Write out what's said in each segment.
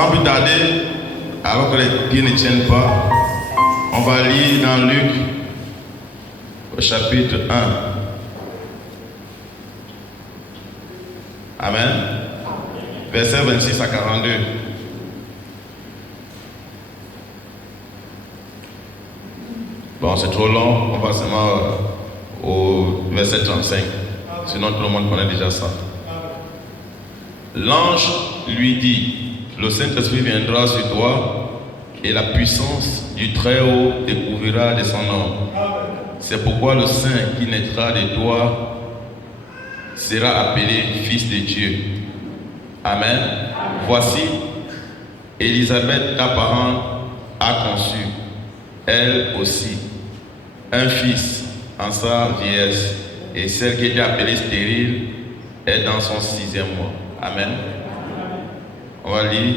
sans plus tarder, alors que les pieds ne tiennent pas, on va lire dans Luc au chapitre 1. Amen. Verset 26 à 42. Bon, c'est trop long, on va seulement au verset 35. Sinon, tout le monde connaît déjà ça. L'ange lui dit, le Saint-Esprit viendra sur toi et la puissance du Très-Haut te couvrira de son nom. C'est pourquoi le Saint qui naîtra de toi sera appelé Fils de Dieu. Amen. Voici, Élisabeth, ta parente, a conçu, elle aussi, un fils en sa vieillesse, et celle qui était appelée stérile est dans son 6e mois. Amen. On va lire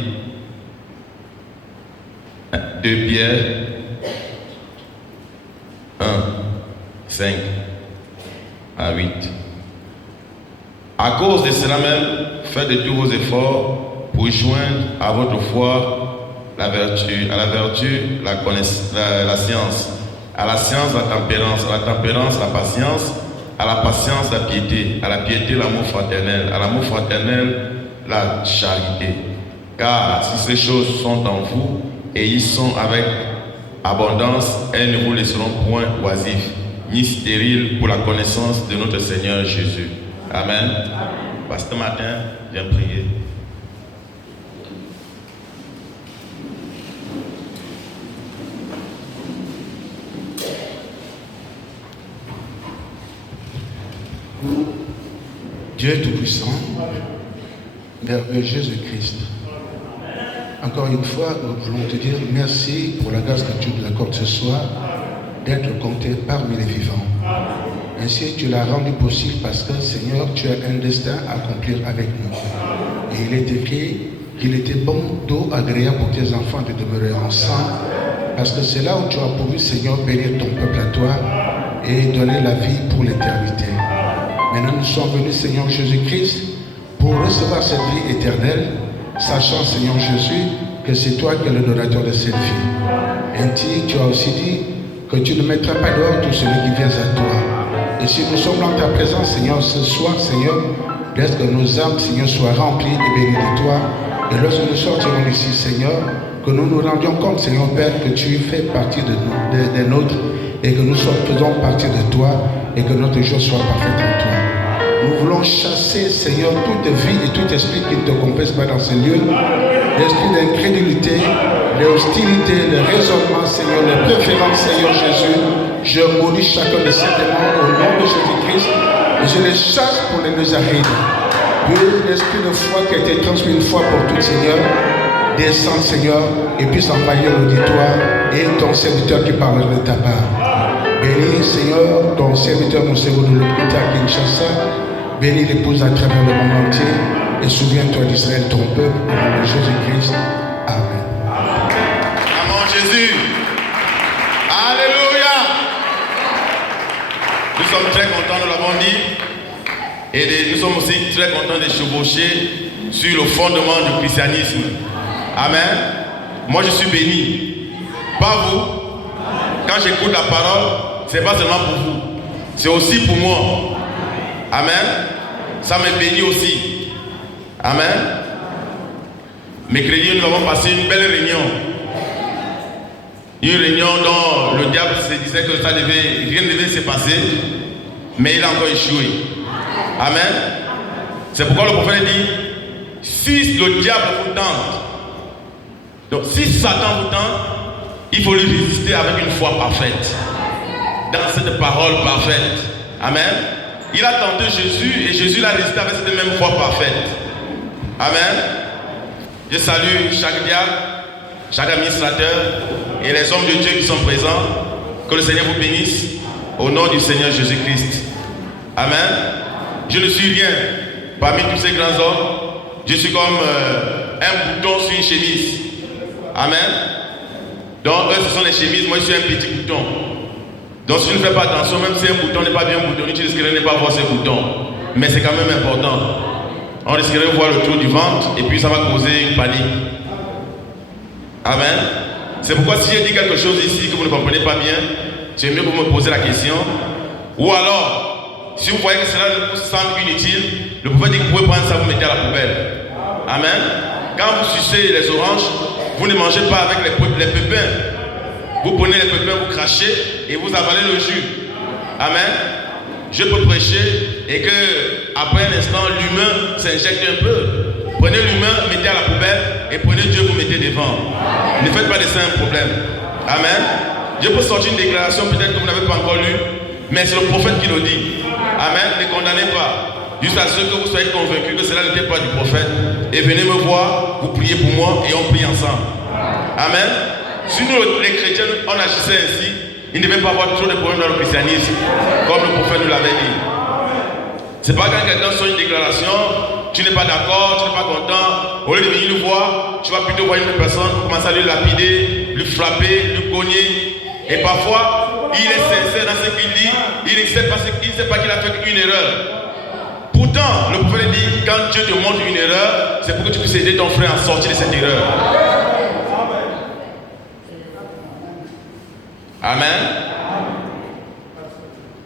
2 Pierre 1, 5 à 8. À cause de cela même, faites de tous vos efforts pour joindre à votre foi la vertu, à la vertu la science, à la science la tempérance, à la tempérance la patience, à la patience la piété, à la piété l'amour fraternel, à l'amour fraternel la charité. Car si ces choses sont en vous et ils sont avec abondance, elles ne vous laisseront point oisifs, ni stériles pour la connaissance de notre Seigneur Jésus. Amen. Ce matin, viens prier. Dieu Tout-Puissant, merveilleux Jésus-Christ, encore une fois, nous voulons te dire merci pour la grâce que tu nous accordes ce soir d'être compté parmi les vivants. Ainsi, tu l'as rendu possible parce que, Seigneur, tu as un destin à accomplir avec nous. Et il est écrit qu'il était bon, doux, agréable pour tes enfants de demeurer ensemble, parce que c'est là où tu as pourvu, Seigneur, bénir ton peuple à toi et donner la vie pour l'éternité. Maintenant, nous sommes venus, Seigneur Jésus-Christ, pour recevoir cette vie éternelle, sachant, Seigneur Jésus, que c'est toi qui es le donateur de cette vie. Ainsi, tu as aussi dit que tu ne mettras pas dehors tout celui qui vient à toi. Et si nous sommes dans ta présence, Seigneur, ce soir, Seigneur, laisse que nos âmes, Seigneur, soient remplies et bénies de toi. Et lorsque nous sortirons d'ici, Seigneur, que nous nous rendions compte, Seigneur Père, que tu fais partie des nôtres et que nous faisons partie de toi et que notre joie soit parfaite en toi. Nous voulons chasser, Seigneur, toute vie et tout esprit qui ne te confesse pas dans ces lieux, l'esprit d'incrédulité, l'hostilité, le raisonnement, Seigneur, les préférences, Seigneur Jésus. Je maudis chacun de ces démons au nom de Jésus-Christ et je les chasse pour les Nazarides. Puis l'esprit de foi qui a été transmis une fois pour toutes, Seigneur, descend, Seigneur, et puisse envahir l'auditoire et ton serviteur qui parle de ta part. Bénis, Seigneur, ton serviteur, mon Seigneur de l'hôpital à Kinshasa. Bénis l'épouse à travers le monde entier et souviens-toi d'Israël, ton peuple, au nom de Jésus-Christ. Amen. Amen, Jésus. Alléluia. Nous sommes très contents, nous l'avons dit. Et nous sommes aussi très contents de chevaucher sur le fondement du christianisme. Amen. Moi, je suis béni. Pas vous. Quand j'écoute la parole, ce n'est pas seulement pour vous. C'est aussi pour moi. Amen. Ça me bénit aussi. Amen. Mercredi, nous avons passé une belle réunion. Une réunion dont le diable se disait que rien ne devait se passer, mais il a encore échoué. Amen. C'est pourquoi le prophète dit, si le diable vous tente, donc si Satan vous tente, il faut lui résister avec une foi parfaite. Dans cette parole parfaite. Amen. Il a tenté Jésus et Jésus l'a résisté avec cette même foi parfaite. Amen. Je salue chaque diable, chaque administrateur et les hommes de Dieu qui sont présents. Que le Seigneur vous bénisse au nom du Seigneur Jésus-Christ. Amen. Je ne suis rien parmi tous ces grands hommes. Je suis comme un bouton sur une chemise. Amen. Donc eux, ce sont les chemises, moi je suis un petit bouton. Donc si je ne fais pas attention, même si un bouton n'est pas bien boutonné, tu risquerais de ne pas voir ce bouton. Mais c'est quand même important. On risquerait de voir le trou du ventre et puis ça va causer une panique. Amen. C'est pourquoi si j'ai dit quelque chose ici que vous ne comprenez pas bien, c'est mieux que vous me posez la question. Ou alors, si vous voyez que cela vous semble inutile, le prophète dit que vous pouvez prendre ça, vous mettez à la poubelle. Amen. Quand vous sucez les oranges, vous ne mangez pas avec les pépins. Vous prenez les pépins, vous crachez et vous avalez le jus. Amen. Je peux prêcher et que après un instant, l'humain s'injecte un peu. Prenez l'humain, mettez à la poubelle et prenez Dieu, vous mettez devant. Ne faites pas de ça un problème. Amen. Je peux sortir une déclaration, peut-être que vous n'avez pas encore lu, mais c'est le prophète qui le dit. Amen. Ne condamnez pas. Juste à ce que vous soyez convaincus que cela n'était pas du prophète. Et venez me voir, vous priez pour moi et on prie ensemble. Amen. Si nous, les chrétiens, on agissait ainsi, il ne devait pas avoir trop de problèmes dans le christianisme, comme le prophète nous l'avait dit. C'est pas quand quelqu'un sort une déclaration, tu n'es pas d'accord, tu n'es pas content, au lieu de venir nous voir, tu vas plutôt voir une personne, commencer à lui lapider, lui frapper, lui cogner. Et parfois, il est sincère dans ce qu'il dit, il ne sait pas qu'il a fait une erreur. Pourtant, le prophète dit, quand Dieu te montre une erreur, c'est pour que tu puisses aider ton frère à sortir de cette erreur. Amen.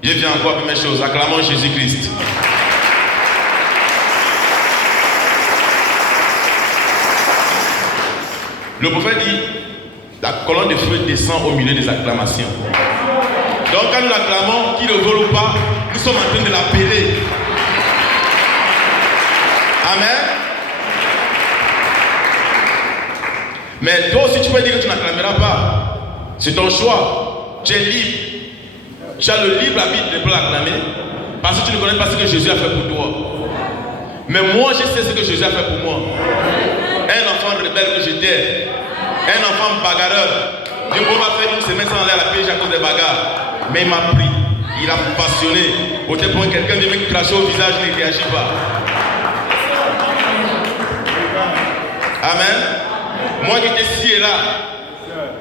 Je viens encore pour mes choses. Acclamons Jésus-Christ. Le prophète dit, la colonne de feu descend au milieu des acclamations. Donc quand nous l'acclamons, qu'il le vole ou pas, nous sommes en train de l'appeler. Amen. Mais toi aussi tu peux dire que tu n'acclameras pas. C'est ton choix. Tu es libre. Tu as le libre arbitre de ne pas l'acclamer. Parce que tu ne connais pas ce que Jésus a fait pour toi. Mais moi je sais ce que Jésus a fait pour moi. Un enfant rebelle que j'étais. Un enfant bagarreur. Dieu m'a fait une semaine sans aller à la pêche à cause des bagarres. Mais il m'a pris. Il a passionné. Au point où quelqu'un vient me cracher au visage, il ne réagit pas. Amen. Moi qui étais ci et là,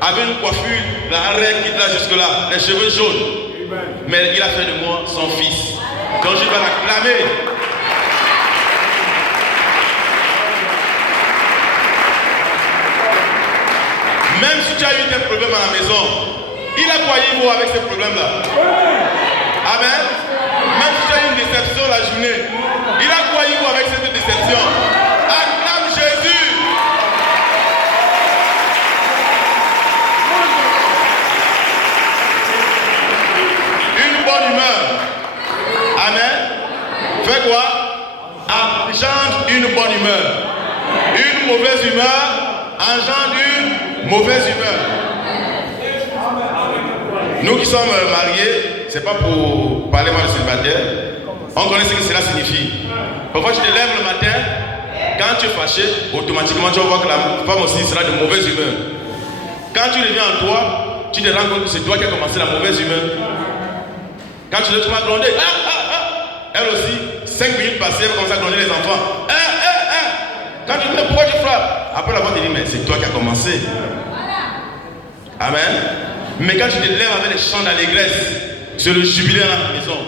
avec une coiffure, la règle qui est là jusque-là, les cheveux jaunes. Mais il a fait de moi son fils. Donc je vais l'acclamer. Même si tu as eu des problèmes à la maison, il a quoi y voir avec ces problèmes-là. Amen. Même si tu as eu une déception la journée, il a quoi y voir avec cette déception. Acclame Jésus. Une bonne humeur. Amen. Fais quoi? Engendre une bonne humeur. Une mauvaise humeur engendre une mauvaise humeur. Nous qui sommes mariés, c'est pas pour parler mal de célibataire. On connaît ce que cela signifie. Parfois tu te lèves le matin, quand tu es fâché, automatiquement tu vas voir que la femme aussi sera de mauvaise humeur. Quand tu reviens en toi, tu te rends compte que c'est toi qui as commencé la mauvaise humeur. Quand tu te mets à gronder, elle aussi, 5 minutes passées, elle commence à gronder les enfants. Quand tu te dis pourquoi tu frappes, après la voix te dit mais c'est toi qui as commencé. Amen. Mais quand tu te lèves avec des chants d'allégresse, c'est le jubilé dans la maison.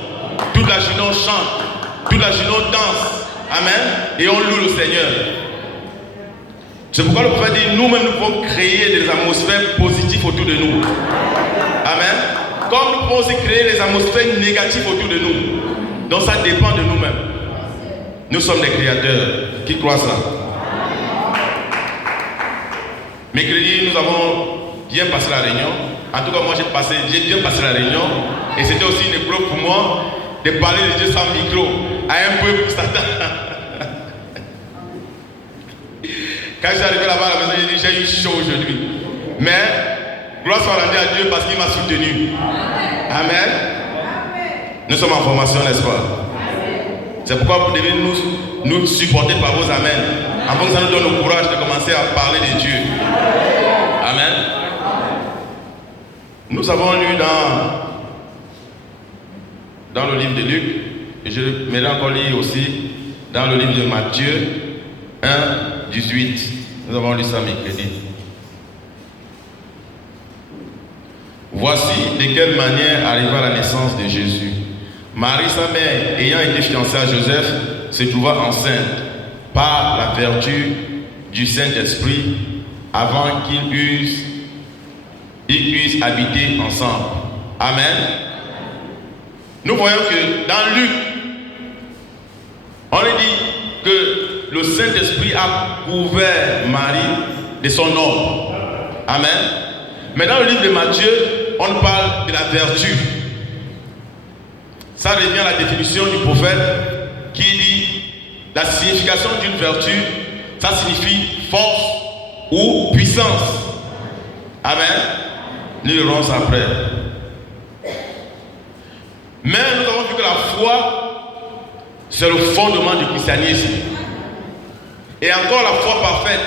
Toute la journée on chante, toute la journée on danse. Amen. Et on loue le Seigneur. C'est pourquoi le prophète dit nous-mêmes nous pouvons créer des atmosphères positives autour de nous. Amen. Comme nous pouvons aussi créer des atmosphères négatives autour de nous. Donc ça dépend de nous-mêmes. Nous sommes des créateurs qui croient ça. Mercredi, nous avons bien passé la réunion. En tout cas, moi j'ai bien passé la réunion. Et c'était aussi une épreuve pour moi de parler de Dieu sans micro à un peuple qui s'attend. Quand je suis arrivé là-bas à la maison, j'ai dit j'ai eu chaud aujourd'hui. Mais gloire soit rendue à Dieu parce qu'il m'a soutenu. Amen. Nous sommes en formation, n'est-ce pas? C'est pourquoi vous devez nous supporter par vos amens. Afin que ça nous donne le courage de commencer à parler de Dieu. Amen. Nous avons lu dans le livre de Luc, et je vais encore lire aussi dans le livre de Matthieu 1, 18. Nous avons lu ça mercredi. Voici de quelle manière arriva la naissance de Jésus. Marie, sa mère, ayant été fiancée à Joseph, se trouva enceinte par la vertu du Saint-Esprit. avant qu'ils puissent habiter ensemble. Amen. Nous voyons que dans Luc, on dit que le Saint-Esprit a couvert Marie de son ombre. Amen. Mais dans le livre de Matthieu, on parle de la vertu. Ça revient à la définition du prophète qui dit la signification d'une vertu, ça signifie force ou puissance. Amen. Nous le verrons après. Mais nous avons vu que la foi, c'est le fondement du christianisme. Et encore la foi parfaite,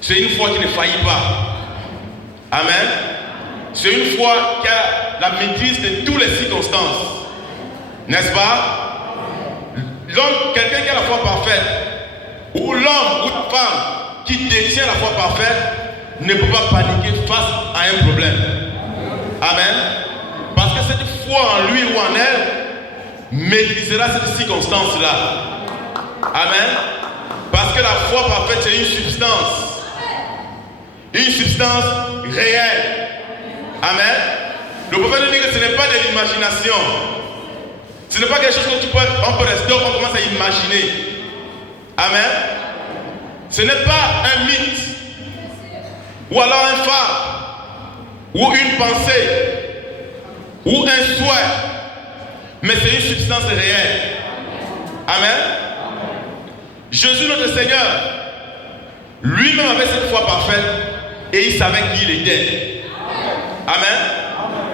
c'est une foi qui ne faillit pas. Amen. C'est une foi qui a la maîtrise de toutes les circonstances. N'est-ce pas? L'homme, quelqu'un qui a la foi parfaite, ou l'homme ou la femme qui détient la foi parfaite, ne peut pas paniquer face à un problème. Amen. Parce que cette foi en lui ou en elle maîtrisera cette circonstance-là. Amen. Parce que la foi parfaite, c'est une substance. Une substance réelle. Amen. Le prophète nous dit que ce n'est pas de l'imagination. Ce n'est pas quelque chose que on peut rester, on commence à imaginer. Amen. Ce n'est pas un mythe. Ou alors un phare. Ou une pensée. Ou un souhait. Mais c'est une substance réelle. Amen. Jésus notre Seigneur, lui-même avait cette foi parfaite et il savait qui il était. Amen.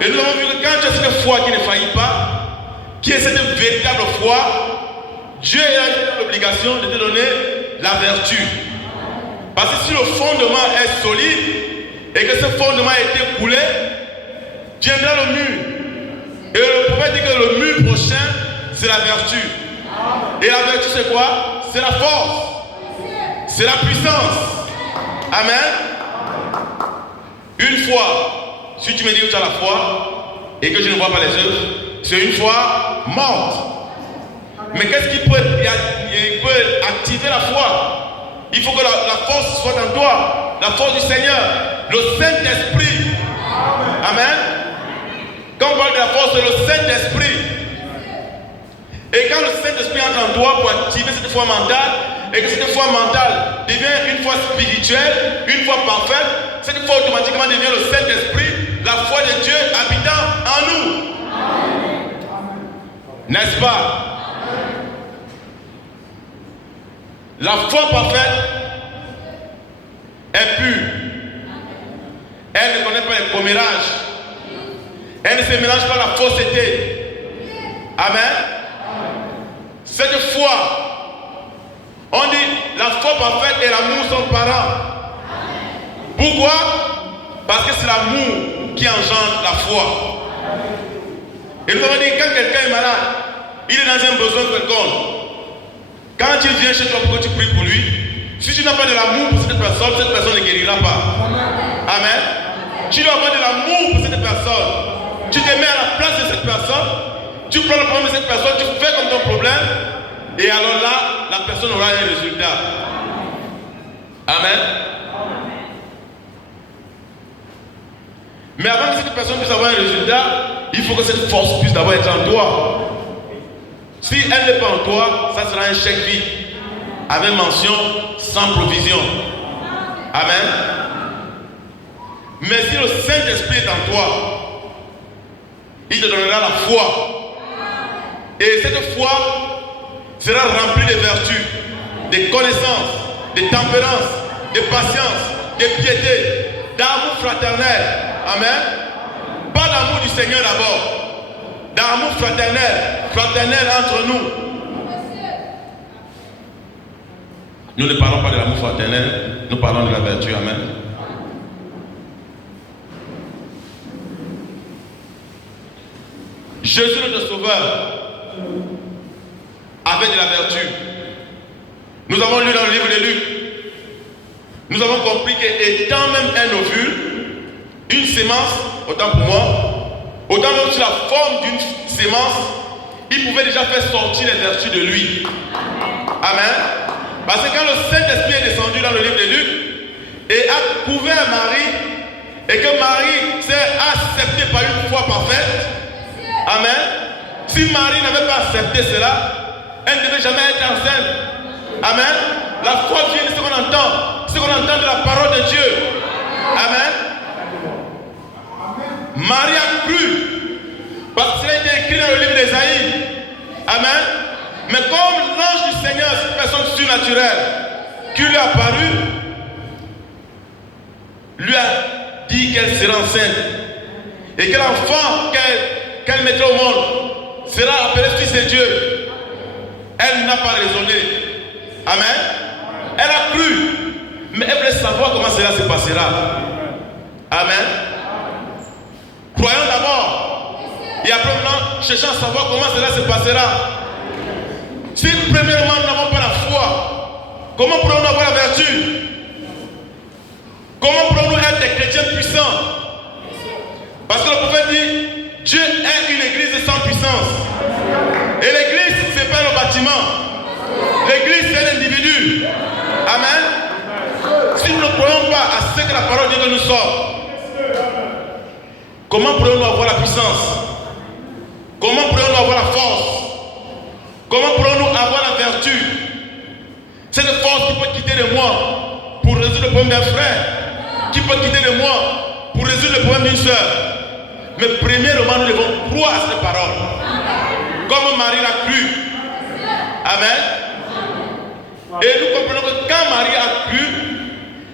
Et nous avons vu que quand tu as cette foi qui ne faillit pas, qui est cette véritable foi, Dieu a l'obligation de te donner la vertu. Parce que si le fondement est solide et que ce fondement a été coulé, viendra le mur. Et le prophète dit que le mur prochain, c'est la vertu. Et la vertu, c'est quoi? C'est la force. C'est la puissance. Amen. Une fois, si tu me dis que tu as la foi et que je ne vois pas les œuvres, c'est une foi morte. Mais qu'est-ce qui peut activer la foi? Il faut que la force soit en toi. La force du Seigneur. Le Saint-Esprit. Amen. Quand on parle de la force, c'est le Saint-Esprit. Et quand le Saint-Esprit entre en toi pour activer cette foi mentale, et que cette foi mentale devient une foi spirituelle, une foi parfaite, cette foi automatiquement devient le Saint-Esprit, la foi de Dieu habitant en nous. N'est-ce pas? La foi parfaite est pure. Elle ne connaît pas les commérages. Elle ne se mélange pas la fausseté. Amen. Cette foi, on dit la foi parfaite et l'amour sont parents. Pourquoi? Parce que c'est l'amour qui engendre la foi. Et nous avons dit quand quelqu'un est malade, il est dans un besoin quelconque. Quand il vient chez toi pour que tu pries pour lui, si tu n'as pas de l'amour pour cette personne ne guérira pas. Amen. Tu dois avoir de l'amour pour cette personne. Tu te mets à la place de cette personne, tu prends le problème de cette personne, tu fais comme ton problème, et alors là, la personne aura un résultat. Amen. Mais avant que cette personne puisse avoir un résultat, il faut que cette force puisse d'abord être en toi. Si elle n'est pas en toi, ça sera un chèque vide, avec mention sans provision. Amen. Mais si le Saint-Esprit est en toi, il te donnera la foi. Et cette foi sera remplie de vertus, de connaissances, de tempérance, de patience, de piété, d'amour fraternel. Amen. Pas d'amour du Seigneur d'abord. D'amour fraternel entre nous. Nous ne parlons pas de l'amour fraternel, nous parlons de la vertu. Amen. Jésus notre Sauveur avait de la vertu. Nous avons lu dans le livre de Luc. Nous avons compris qu'étant même un ovule, une sémence, autant pour moi, autant même sur la forme d'une sémence, il pouvait déjà faire sortir les vertus de lui. Amen. Parce que quand le Saint-Esprit est descendu dans le livre de Luc, et a couvert Marie, et que Marie s'est acceptée par une foi parfaite. Amen. Si Marie n'avait pas accepté cela, elle ne devait jamais être enceinte. Amen. La foi vient de ce qu'on entend. Ce qu'on entend de la parole de Dieu. Amen. Marie a cru. Parce que cela a été écrit dans le livre d'Ésaïe. Amen. Mais comme l'ange du Seigneur, cette personne surnaturelle, qui lui a apparu, lui a dit qu'elle sera enceinte. Et que l'enfant qu'elle mettra au monde sera appelé fils de Dieu. Elle n'a pas raisonné. Amen. Elle a cru. Mais elle voulait savoir comment cela se passera. Amen. Croyons d'abord. Et après maintenant, cherchons à savoir comment cela se passera. Si premièrement nous n'avons pas la foi, comment pourrons-nous avoir la vertu? Comment pourrons-nous être des chrétiens puissants? Parce que le prophète dit, Dieu est une église sans puissance. Et l'église, ce n'est pas le bâtiment. L'église, c'est l'individu. Amen. Si nous ne croyons pas à ce que la parole dit que nous sommes, comment pourrons-nous avoir la puissance? Comment pourrons-nous avoir la force? Comment pourrons-nous avoir la vertu? Cette force qui peut quitter de moi pour résoudre le problème d'un frère, qui peut quitter de moi pour résoudre le problème d'une soeur. Mais premièrement, nous devons croire à cette parole. Comme Marie l'a cru. Amen. Et nous comprenons que quand Marie a cru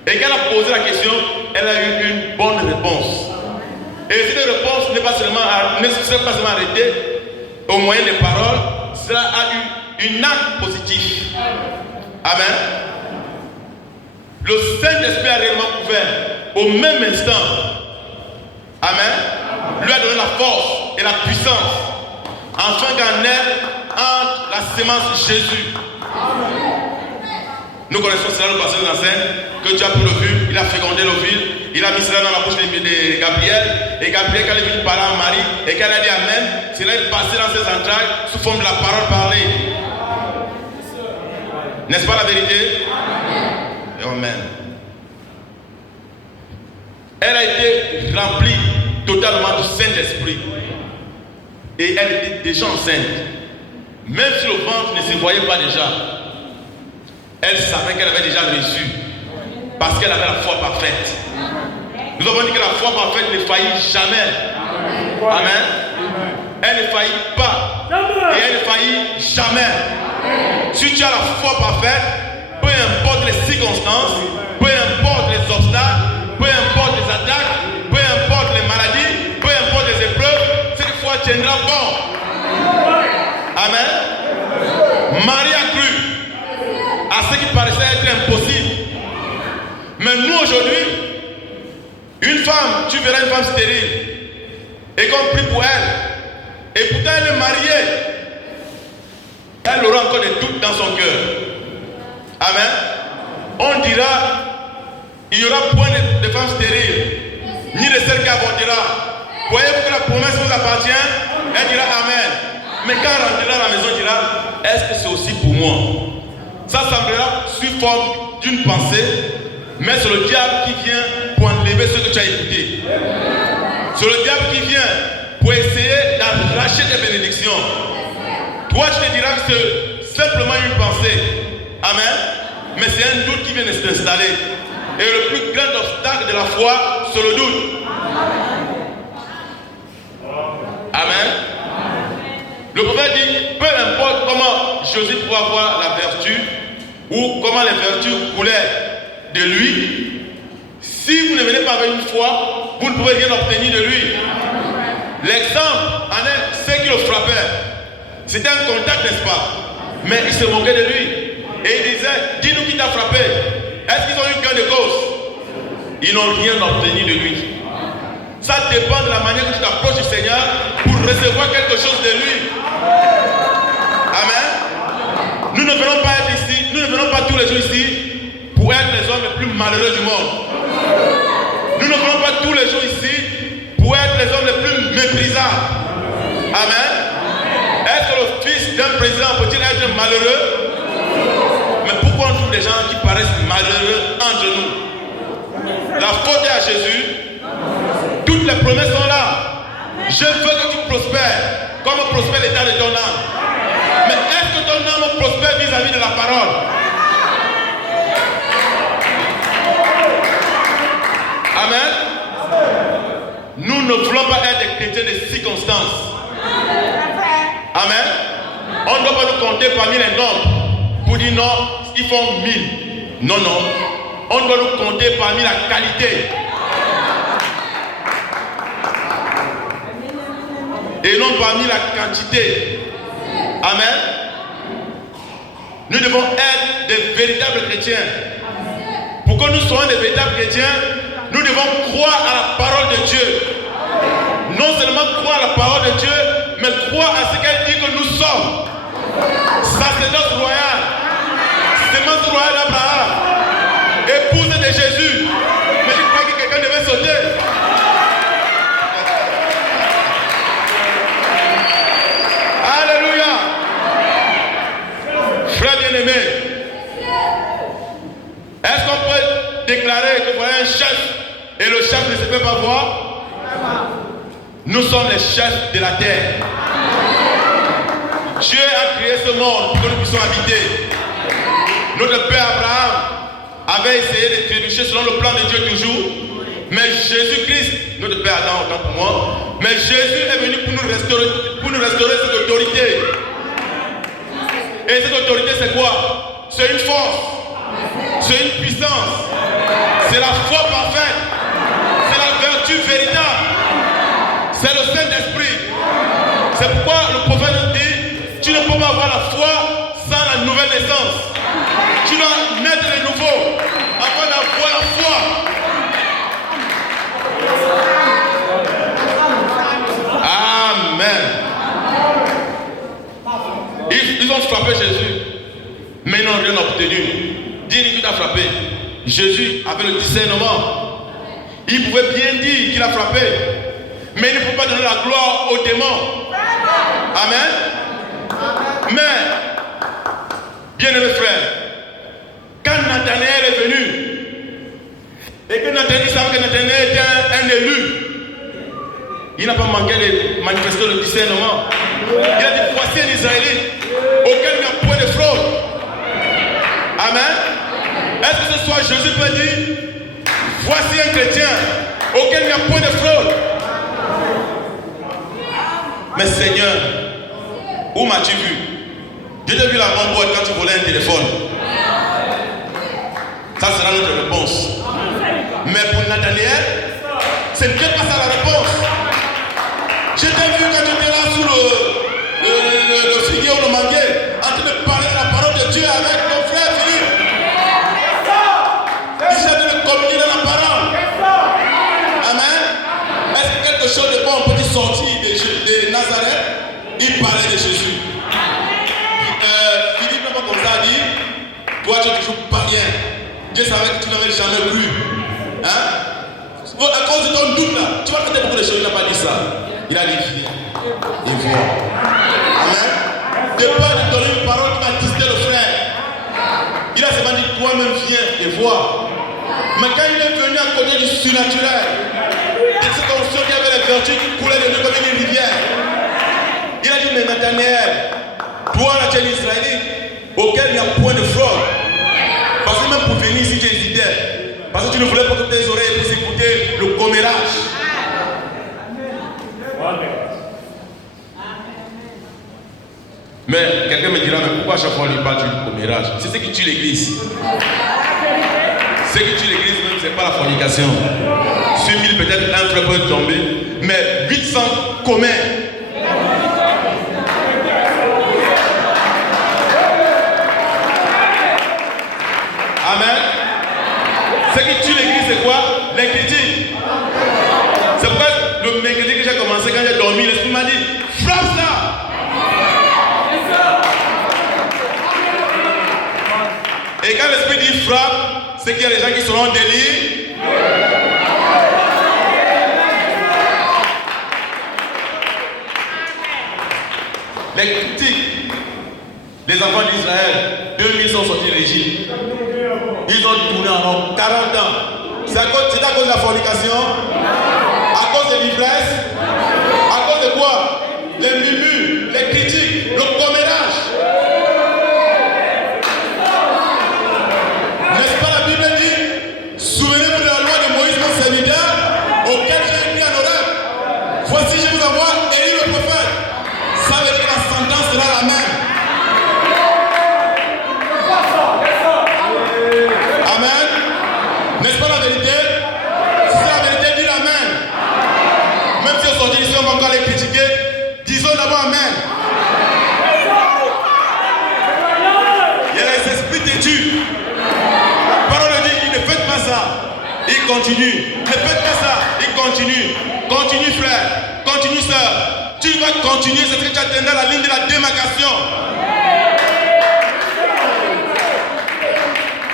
et qu'elle a posé la question, elle a eu une bonne réponse. Et cette réponse ne s'est pas seulement arrêtée au moyen des paroles, cela a eu un acte positif. Amen. Le Saint-Esprit a réellement ouvert au même instant. Amen. Lui a donné la force et la puissance, afin qu'en elle entre la sémence Jésus. Nous connaissons cela, le passage de la scène, que Dieu a pris l'ovule, il a fécondé l'ovule, il a mis cela dans la bouche de Gabriel, et Gabriel, quand il est venu parler à Marie, et qu'elle a dit Amen, cela est passé dans ses entrailles sous forme de la parole parlée. N'est-ce pas la vérité? Amen. Elle a été remplie totalement du Saint-Esprit. Et elle était déjà enceinte. Même si le ventre ne se voyait pas déjà, elle savait qu'elle avait déjà reçu. Parce qu'elle avait la foi parfaite. Nous avons dit que la foi parfaite ne faillit jamais. Amen. Elle ne faillit pas. Et elle ne faillit jamais. Si tu as la foi parfaite, peu importe les circonstances, peu importe les obstacles, peu importe les attaques, peu importe les maladies, peu importe les épreuves, cette foi tiendra bon. Amen. Marie a cru à ce qui paraissait être impossible. Mais nous aujourd'hui, une femme, tu verras une femme stérile, et qu'on prie pour elle, et pourtant elle est mariée, elle aura encore des doutes dans son cœur. Amen. On dira, il n'y aura point de femmes stériles, ni de celle qui avortera. Voyez-vous que la promesse vous appartient? Elle dira Amen. Mais quand elle rentrera à la maison, elle dira, est-ce que c'est aussi pour moi? Ça semblera sous forme d'une pensée, mais c'est le diable qui vient pour enlever ce que tu as écouté. C'est le diable qui vient pour essayer d'arracher tes bénédictions. Toi, je te diras que c'est simplement une pensée. Amen. Mais c'est un doute qui vient de s'installer. Et le plus grand obstacle de la foi, c'est le doute. Amen. Le prophète dit, peu importe comment Jésus pouvait avoir la vertu, ou comment les vertus coulaient de lui, si vous ne venez pas avec une foi, vous ne pouvez rien obtenir de lui. L'exemple en est ce qui le frappait. C'était un contact, n'est-ce pas? Mais il se moquait de lui. Et il disait, dis-nous qui t'a frappé. Est-ce qu'ils ont eu gain de cause? Ils n'ont rien obtenu de lui. Ça dépend de la manière que tu t'approches du Seigneur pour recevoir quelque chose de lui. Amen. Nous ne venons pas être ici, nous ne venons pas tous les jours ici pour être les hommes les plus malheureux du monde. Nous ne venons pas tous les jours ici pour être les hommes les plus méprisables. Amen. Est-ce que le fils d'un président peut-il être malheureux? Mais pourquoi on trouve des gens qui paraissent malheureux entre nous? La faute est à Jésus. Toutes les promesses sont là. Je veux que tu prospères comme prospère l'état de ton âme. Mais est-ce que ton âme prospère vis-à-vis de la parole? Amen. Nous ne voulons pas être des chrétiens de circonstances. Amen. On ne doit pas nous compter parmi les nombres pour dire non, ils font 1000. Non, non. On doit nous compter parmi la qualité. Et non parmi la quantité. Amen. Nous devons être des véritables chrétiens. Pour que nous soyons des véritables chrétiens, nous devons croire à la parole de Dieu. Non seulement croire à la parole de Dieu, mais croire à ce qu'elle dit que nous sommes. Sacerdoce royal, sémence royale d'Abraham, épouse de Jésus. Mais je crois que quelqu'un devait sauter. Alléluia. Frère bien-aimé, est-ce qu'on peut déclarer que voilà un chef et le chef ne se fait pas voir? Nous sommes les chefs de la terre. Dieu a créé ce monde pour que nous puissions habiter. Notre père Abraham avait essayé de trébucher selon le plan de Dieu toujours. Mais Jésus-Christ, notre père Adam autant pour moi, mais Jésus est venu pour nous restaurer cette autorité. Et cette autorité c'est quoi? C'est une force. C'est une puissance. C'est la foi parfaite. C'est la vertu véritable. C'est le Saint-Esprit. C'est pourquoi le prophète dit, tu ne peux pas avoir la foi sans la nouvelle naissance. Tu dois naître de nouveau afin d'avoir la foi. Amen. Ils ont frappé Jésus, mais ils n'ont rien obtenu. Dis-lui qui t'a frappé. Jésus avait le discernement. Il pouvait bien dire qu'il a frappé, mais il ne peut pas donner la gloire aux démons. Amen. Mais, bien-aimé frère, quand Nathanaël est venu, et que Nathanaël savait que Nathanaël était un élu, il n'a pas manqué de manifester le discernement. Il a dit, voici un Israélite auquel il n'y a point de fraude. Amen. Est-ce que ce soir Jésus peut dire, voici un chrétien auquel il n'y a point de fraude? Mais Seigneur, où m'as-tu vu? Je t'ai vu la main boîte quand tu volais un téléphone. Ça sera notre réponse. Mais pour Nathanaël, ce n'est pas ça la réponse. Je t'ai vu quand tu étais là sous le figuier ou le manguier, en train de parler de la parole de Dieu avec ton frère Philippe. Il s'est de communier dans la parole. Amen. Est-ce que quelque chose de bon peut sortir de Nazareth? Il parlait de Jésus. Philippe n'a pas comme ça dit, toi tu es toujours pas bien. Dieu savait que tu n'avais jamais cru. Hein? À cause de ton doute là, tu vas faire beaucoup de choses, il n'a pas dit ça. Il a dit viens et vois. Amen. De peur de donner une parole qui va attister le frère. Il a seulement dit toi-même viens et vois. Mais quand il est venu à côté du surnaturel, de cette onction qui avait les vertus qui coulaient de lui comme une rivière, il a dit mais Nathanaël, toi là tu es l'Israélite auquel il n'y a point de fraude. Parce que même pour venir ici tu hésitais. Parce que tu ne voulais pas que tes oreilles puissent écouter le commérage. Mais quelqu'un me dira, mais pourquoi à chaque fois on lui parle du commérage? C'est ce qui tue l'église. Ce qui tue l'église même, ce n'est pas la fornication. Sur 1000 peut-être un frère peut tomber, mais 800 commères. Amen. Ce qui tue l'église, c'est quoi? Les critiques. C'est pourquoi le mercredi que j'ai commencé, quand j'ai dormi, l'esprit m'a dit, frappe ça. Et quand l'esprit dit frappe, c'est qu'il y a des gens qui seront en délire. Les critiques des enfants d'Israël, 2000 sont sortis de l'Égypte. Ils ont tourné en 40 ans. C'est à cause de la fornication? À cause de l'ivresse? À cause de quoi? Les murmures, les critiques, le commérage. N'est-ce pas la Bible dit? Souvenez-vous de la loi de Moïse, mon serviteur, auquel j'ai écrit en oreille. Voici, je vous envoie Élie le prophète. Ça veut dire que la sentence sera la même. Amen. N'est-ce pas la vérité? Si c'est la vérité, dis amen. Même si on sort d'ici, on va encore les critiquer. Disons d'abord amen. Il y a les esprits têtus. La parole dit, ne faites pas ça. Il continue. Ne faites pas ça. Il continue. Continue frère. Continue sœur. Tu vas continuer, c'est ce que tu atteindras la ligne de la démarcation.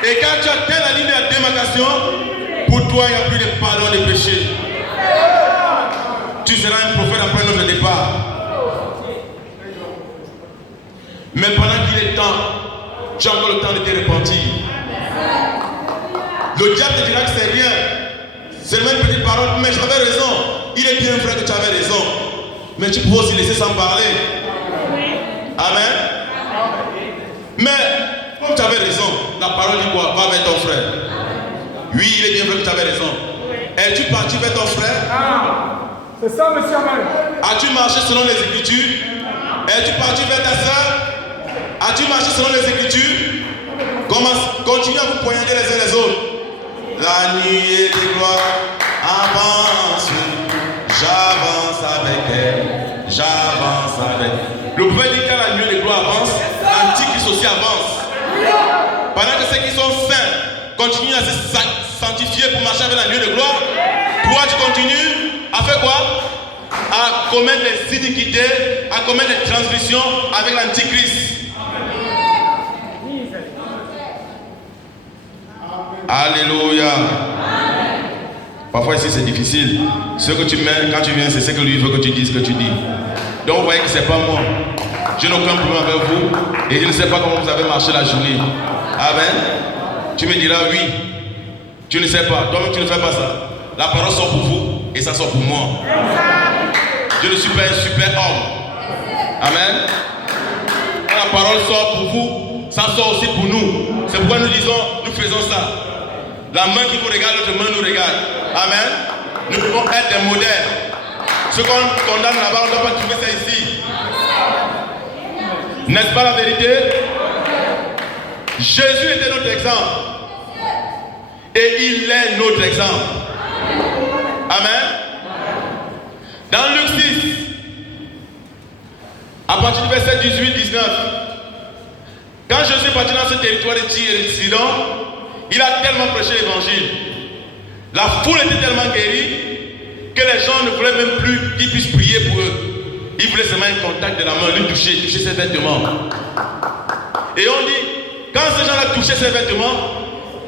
Et quand tu atteins la ligne de la démarcation, pour toi il n'y a plus de pardon de péché. Tu seras un prophète après notre départ. Mais pendant qu'il est temps, tu as encore le temps de te repentir. Le diable te dira que c'est rien. C'est même une petite parole, mais j'avais raison. Il est bien vrai que tu avais raison. Mais tu peux aussi laisser sans parler. Amen. Mais comme tu avais raison, la parole dit quoi? Va vers ton frère. Oui, il est bien vrai que tu avais raison. Es-tu parti vers ton frère? C'est ça, monsieur Amen. As-tu marché selon les Écritures? Es-tu parti vers ta soeur? As-tu marché selon les Écritures? Continue à vous poignarder les uns les autres. La nuée de gloire avance. J'avance avec elle. J'avance avec elle. Le prophète dit que quand la nuée de gloire avance, l'antichrist aussi avance. Pendant que ceux qui sont saints continuent à se sanctifier pour marcher avec la nuée de gloire, toi tu continues à faire quoi? À commettre des iniquités, à commettre des transgressions avec l'antichrist. Alléluia. Parfois ici c'est difficile. Ce que tu mets quand tu viens, c'est ce que lui veut que tu dises, que tu dis. Donc vous voyez que c'est pas moi. Je n'ai aucun problème avec vous et je ne sais pas comment vous avez marché la journée. Amen. Tu me diras oui. Tu ne sais pas. Toi-même tu ne fais pas ça. La parole sort pour vous et ça sort pour moi. Je ne suis pas un super homme. Amen. Quand la parole sort pour vous, ça sort aussi pour nous. C'est pourquoi nous disons, nous faisons ça. La main qui vous regarde, l'autre main nous regarde. Amen. Nous devons être des modèles. Ce qu'on condamne là-bas, on ne doit pas trouver ça ici. N'est-ce pas la vérité? Jésus était notre exemple. Et il est notre exemple. Amen. Dans Luc 6, à partir du verset 18-19, quand Jésus est parti dans ce territoire de Tyr et de Sidon, il a tellement prêché l'évangile. La foule était tellement guérie que les gens ne voulaient même plus qu'ils puissent prier pour eux. Ils voulaient seulement un contact de la main, lui toucher ses vêtements. Et on dit, quand ces gens-là touchaient ses vêtements,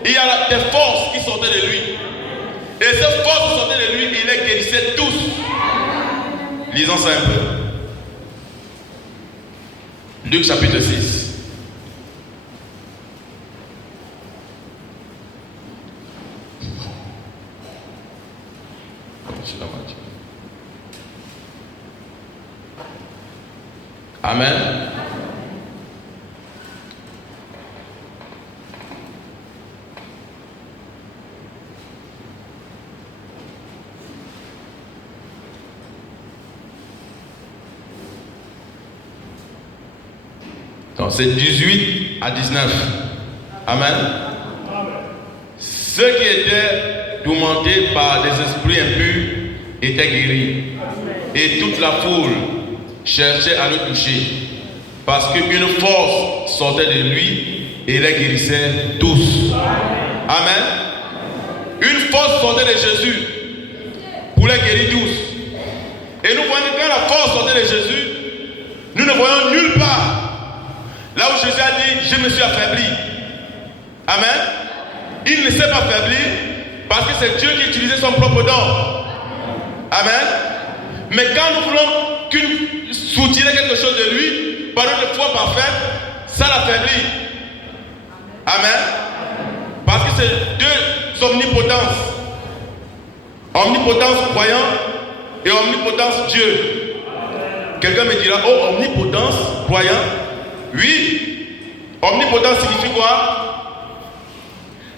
il y a des forces qui sortaient de lui. Et ces forces qui sortaient de lui, il les guérissait tous. Lisons ça un peu. Luc chapitre 6. Amen. Donc c'est 18 à 19. Amen. Ceux qui étaient tourmentés par des esprits impurs étaient guéris. Et toute la foule cherchait à le toucher. Parce qu'une force sortait de lui et les guérissait tous. Amen. Une force sortait de Jésus pour les guérir tous. Et nous voyons que quand la force sortait de Jésus, nous ne voyons nulle part là où Jésus a dit, je me suis affaibli. Amen. Il ne s'est pas affaibli parce que c'est Dieu qui utilisait son propre don. Amen. Mais quand nous voulons soutirer quelque chose de lui, par notre foi parfaite, ça l'affaiblit. Amen. Parce que c'est deux omnipotences. Omnipotence croyant et omnipotence Dieu. Quelqu'un me dira, oh, omnipotence croyant. Oui, omnipotence signifie quoi?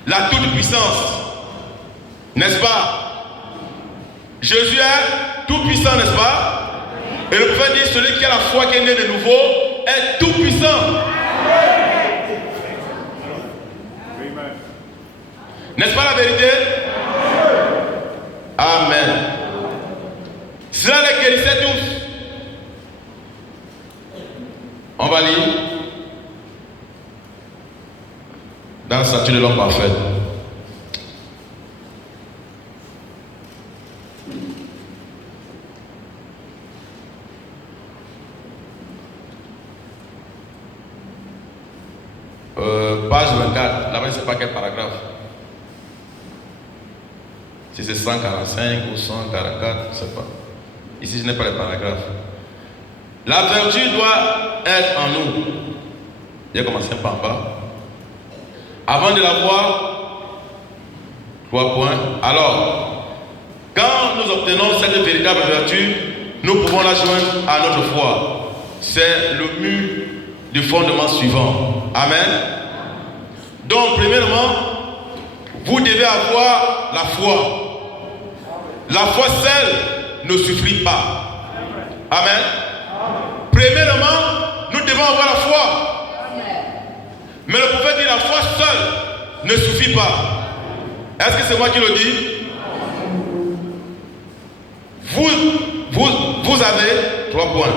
La toute-puissance. N'est-ce pas? Jésus est tout-puissant, n'est-ce pas? Et le prophète dit, celui qui a la foi qui est né de nouveau est tout-puissant. N'est-ce pas la vérité? Amen. Cela les guérissait tous. On va lire dans le statut de l'homme parfait. Page 24, là-bas, je ne sais pas quel paragraphe. Si c'est 145 ou 144, je ne sais pas. Ici, je n'ai pas les paragraphes. La vertu doit être en nous. Il a commencé par en bas. Avant de l'avoir, 3 points. Alors, quand nous obtenons cette véritable vertu, nous pouvons la joindre à notre foi. C'est le mur du fondement suivant. Amen. Donc, premièrement, vous devez avoir la foi. La foi seule ne suffit pas. Amen. Premièrement, nous devons avoir la foi. Mais le prophète dit la foi seule ne suffit pas. Est-ce que c'est moi qui le dis? Vous avez 3 points.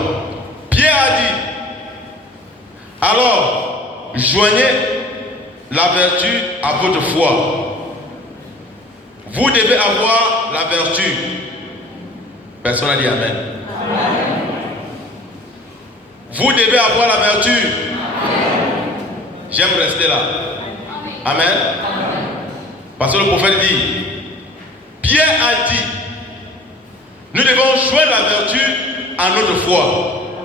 Pierre a dit, alors, joignez la vertu à votre foi. Vous devez avoir la vertu. Personne n'a dit amen. Vous devez avoir la vertu. J'aime rester là. Amen. Parce que le prophète dit, Pierre a dit, nous devons joindre la vertu à notre foi.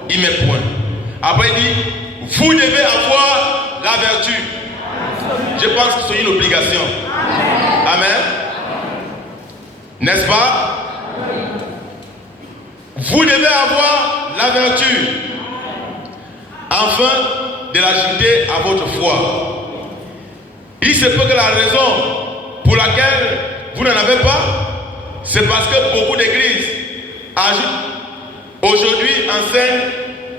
Il met point. Après il dit, vous devez avoir la vertu. Je pense que c'est une obligation. Amen. N'est-ce pas? Vous devez avoir la vertu afin de l'ajouter à votre foi. Il se peut que la raison pour laquelle vous n'en avez pas, c'est parce que beaucoup d'églises ajoutent aujourd'hui enseignent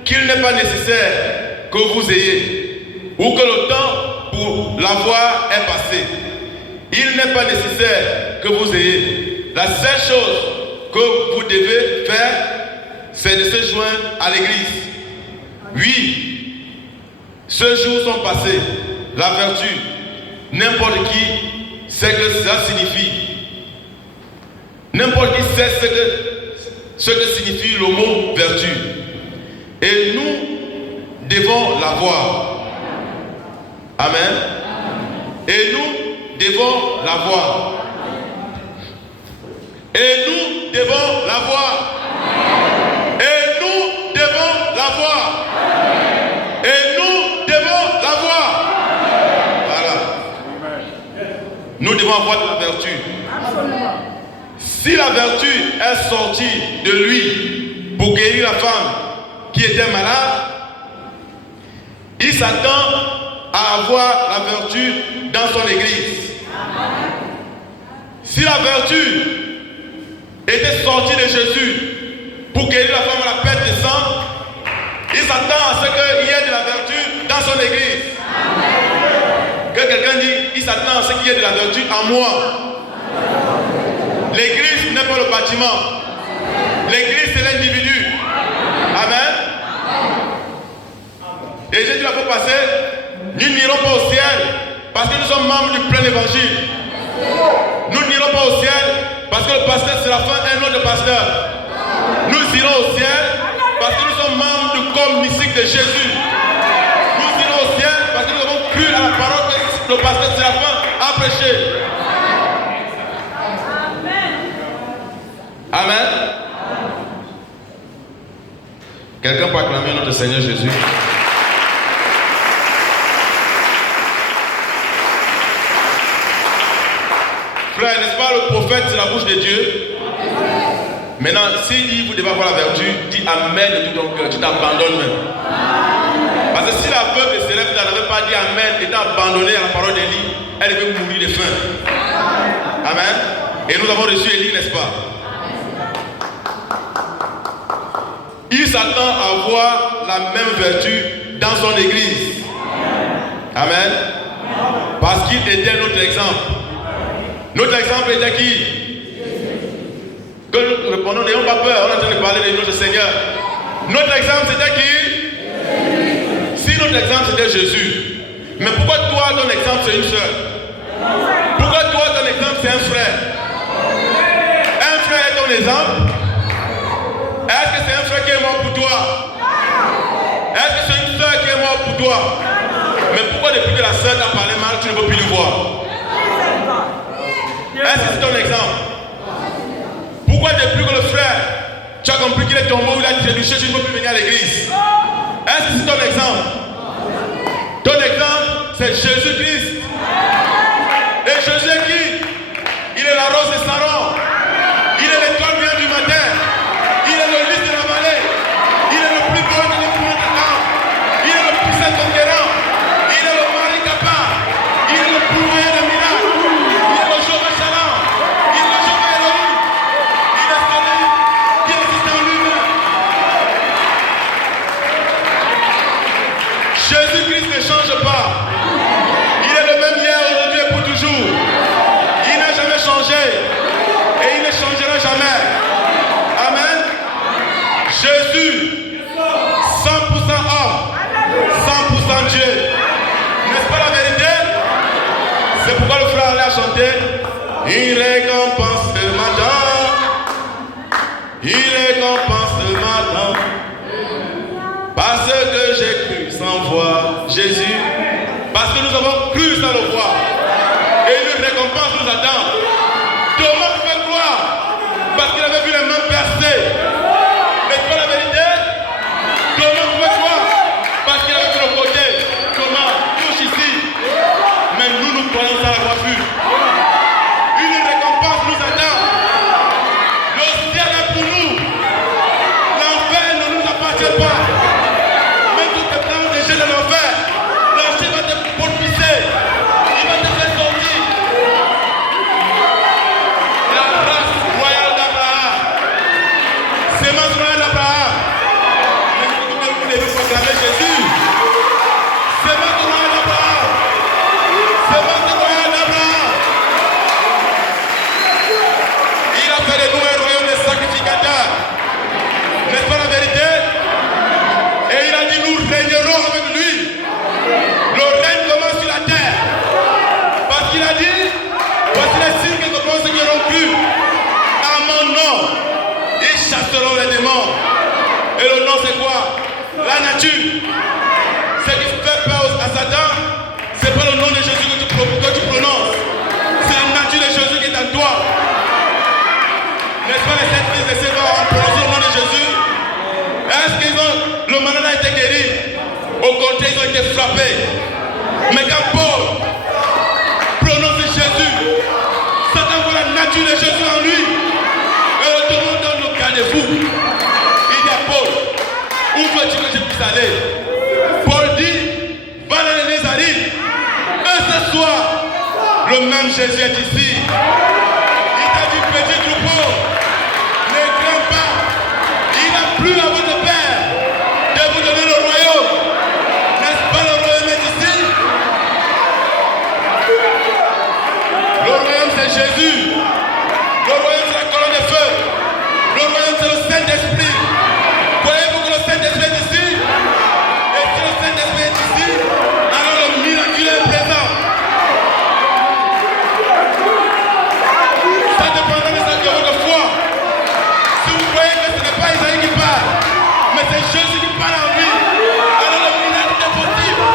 qu'il n'est pas nécessaire que vous ayez ou que le temps pour l'avoir est passé. Il n'est pas nécessaire que vous ayez. La seule chose que vous devez faire, c'est de se joindre à l'église. Oui, ce jour sont passés. La vertu, n'importe qui sait que ça signifie. N'importe qui sait ce que signifie le mot vertu. Et nous devons l'avoir. Amen. Et nous devons l'avoir. Et nous devons l'avoir. Et nous devons l'avoir. Et nous devons l'avoir. Voilà. Nous devons avoir de la vertu. Si la vertu est sortie de lui pour guérir la femme qui était malade, il s'attend à avoir la vertu dans son église. Si la vertu était sortie de Jésus pour guérir la femme à la perte de sang, il s'attend à ce qu'il y ait de la vertu dans son église. Que quelqu'un dit, il s'attend à ce qu'il y ait de la vertu en moi. L'église n'est pas le bâtiment. L'église c'est l'individu. Amen. Et j'ai dit la fois passée, nous n'irons pas au ciel parce que nous sommes membres du plein évangile. Nous n'irons pas au ciel parce que le pasteur c'est la fin, un autre pasteur. Nous irons au ciel parce que nous sommes membres du corps mystique de Jésus. Nous irons au ciel parce que nous avons cru à la parole que le pasteur c'est la fin a prêché. Amen. Quelqu'un peut acclamer notre Seigneur Jésus. Frère, n'est-ce pas, le prophète, c'est la bouche de Dieu. Maintenant, s'il dit vous devez avoir la vertu, dis Amen de tout ton cœur, tu t'abandonnes même. Parce que si la veuve de Célèbre n'avait pas dit Amen et t'a abandonné à la parole d'Élie, elle devait mourir de faim. Amen. Et nous avons reçu Élie, n'est-ce pas? Il s'attend à voir la même vertu dans son église. Amen. Parce qu'il était notre exemple. Notre exemple était qui? Que nous répondons, n'ayons pas peur, on est en train de parler de notre Seigneur. Notre exemple c'était qui? Si notre exemple c'était Jésus, mais pourquoi toi ton exemple c'est une sœur? Pourquoi toi ton exemple c'est un frère? Un frère est ton exemple? Est-ce que c'est un frère qui est mort pour toi? Est-ce que c'est une sœur qui est morte pour toi? Mais pourquoi depuis que la sœur t'a parlé mal, tu ne veux plus le voir? Est-ce que c'est ton exemple? Pourquoi depuis que le frère, tu as compris qu'il est tombé ou il a trébuché, tu ne peux plus venir à l'église? Est-ce que c'est ton exemple? Ton exemple, c'est Jésus-Christ. Et Jésus est qui? Il est la rose de Saron. Il est l'étoile brillante du matin. Il est le lys de la vallée. Il est le plus beau de l'homme. Il est le puissant conquérant. Il est le mari capable. Il est le pourvoyeur de miracles. Il est le Jéhovah Shalom. Il est le Jéhovah Elohim. Il est celui qui existe en lui-même. Jésus-Christ ne change pas. Il est le même hier, aujourd'hui et pour toujours. Il n'a jamais changé. Et il ne changera jamais. Amen. Jésus, 100% homme, 100% Dieu. N'est-ce pas la vérité? C'est pourquoi le frère allait chanter. Il récompense ce matin. Il récompense ce matin. Parce que j'ai cru sans voir Jésus. Parce que nous avons cru sans le voir. Et une récompense nous attend. Thomas fait croire. Parce qu'il avait vu les mains percées. N'est-ce pas la vérité? Thomas fait croire. Parce qu'il avait vu le côté. Thomas touche ici. Mais nous croyons ça à la vue. Une récompense nous attend. Le ciel est pour nous. L'enfer ne nous appartient pas. Même tout le temps déjà de l'enfer. L'enfer va te propulser. Il va te faire sortir. La race royale d'Abraham. Sémence royale d'Abraham. Vous devez proclamer Jésus. Sémence royale d'Abraham. Sémence royale d'Abraham. Il a fait de nous un royaume de sacrificateurs. N'est-ce pas la vérité? Et il a dit nous régnerons avec lui. Le règne commence sur la terre. Parce qu'il a dit, voici les signes que commencent ceux qui auront cru. À mon nom, ils chasseront les démons. Et le nom c'est quoi? La nature. Ce qui fait peur à Satan, c'est pas le nom de Jésus que tu prononces. C'est la nature de Jésus qui est en toi. N'est-ce pas les 7 fils de Séva ont prononcé le nom de Jésus? Est-ce qu'ils ont, le malade a été guéri? Au contraire, ils ont été frappés. Mais quand Paul prononce Jésus, Satan voit la nature de Jésus en lui. Et le démon donne le gardez-vous. Il dit à Paul, où veux-tu que je puisse aller? Paul dit, va dans les Nazareth. Et ce soir, le même Jésus est ici. Il t'a dit, petit troupeau, ne crains pas. Il n'a plus à votre père de vous donner le royaume. N'est-ce pas, le royaume est ici? Le royaume c'est Jésus. Le royaume c'est la colonne de feu. Le royaume c'est le Saint-Esprit. Voyez-vous que le Saint-Esprit est ici? Et si le Saint-Esprit est ici, alors le miracle est présent. Ça dépendra de votre foi. Si vous croyez que ce n'est pas Isaïe qui parle, mais c'est Jésus qui parle en lui, alors le miracle est possible.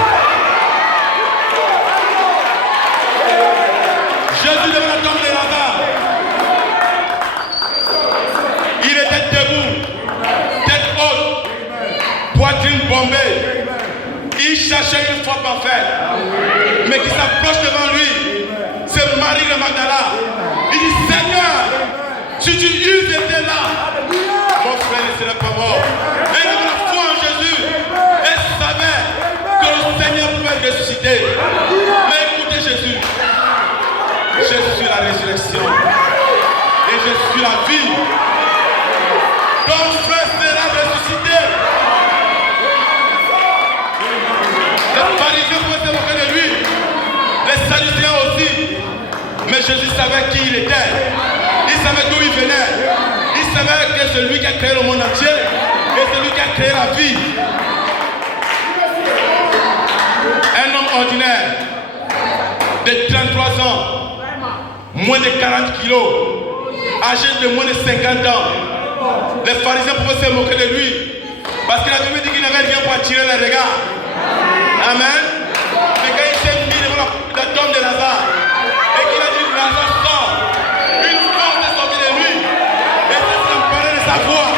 Jésus devant la tombe de Lazare. Il était debout, tête haute, poitrine bombée. Il cherchait une foi parfaite, mais qui s'approche devant lui. C'est Marie de Magdala. Si tu euses été là, mon frère ne serait pas mort. Et il avait la foi en Jésus. Elle savait que le Seigneur pouvait ressusciter. Mais écoutez Jésus. Je suis la résurrection. Et je suis la vie. Ton frère sera ressuscité. Les pharisiens pouvaient se moquer de lui. Les sadducéens aussi. Mais Jésus savait qui il était. Il savait d'où il venait. Il savait que c'est lui qui a créé le monde entier. Et c'est lui qui a créé la vie. Un homme ordinaire de 33 ans, moins de 40 kilos, âgé de moins de 50 ans. Les pharisiens pouvaient se moquer de lui. Parce qu'il avait dit qu'il n'avait rien pour attirer les regards. Amen. Mais quand il s'est mis devant la tombe de Lazare, et qu'il a dit Lazare sort, une force est sortie de lui. Et ça s'est emparé de sa voix.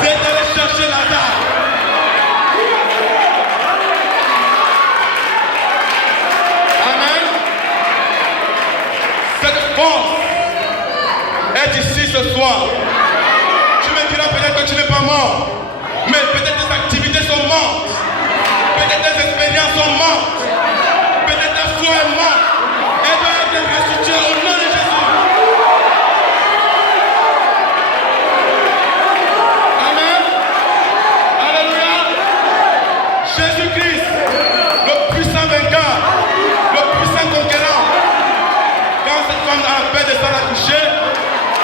C'est allé chercher Lazare. Amen. Cette force est ici ce soir. Tu me diras peut-être que tu n'es pas mort. Mais peut-être tes activités sont mortes. Peut-être tes expériences sont mortes. Peut-être ta foi est morte. Elle doit être ressuscitée au nom de Jésus. Amen. Alléluia. Jésus-Christ, le puissant vainqueur, le puissant conquérant. Quand cette femme a la paix de s'en accoucher,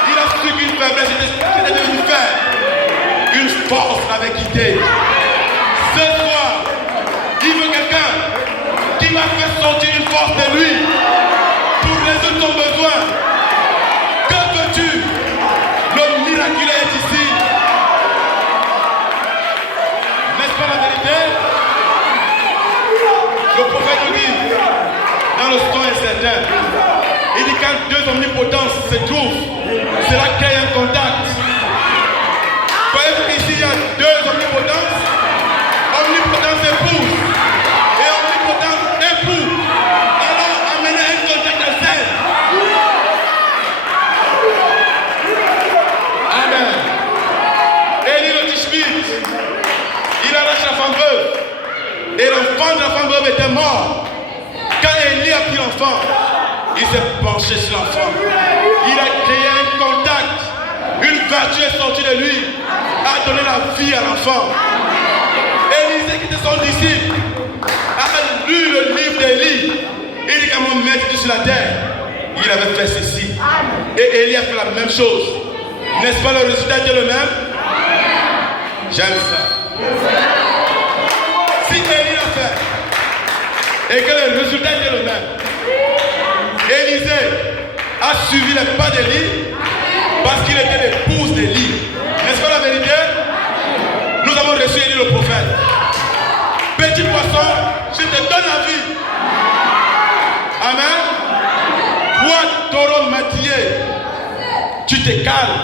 il a su qu'une faiblesse était devenue faible. Une force l'avait quitté. Ce soir, il veut quelqu'un qui va faire sortir une force de lui pour résoudre ton besoin. Que veux-tu? Le miraculeux est ici. N'est-ce pas la vérité? Le prophète nous dit, dans le son incertain, il dit quand deux omnipotences se trouvent, c'est là qu'il y a un contact. Voyez-vous qu'ici il y a deux omnipotences. Omnipotence épouse et omnipotence époux. Alors amenez un contact de scène. Amen. Élie le Tishbite, il arrache la femme veuve. Et l'enfant de la femme veuve était mort. Quand Élie a pris l'enfant, il s'est penché sur l'enfant. Il a créé un contact. Une vertu est sortie de lui. A donné la vie à l'enfant. Élisée qui était son disciple a lu le livre d'Élie. Il dit qu'à mon maître sur la terre, il avait fait ceci. Et Élie a fait la même chose. N'est-ce pas le résultat était le même? J'aime ça. Si Élie l'a fait et que le résultat était le même, Élisée a suivi les pas d'Élie parce qu'il était l'épouse d'Élie. N'est-ce pas la vérité? Nous avons reçu Élie le prophète. Petit poisson, je te donne la vie. Amen. Toi, taureau matillé, tu te calmes.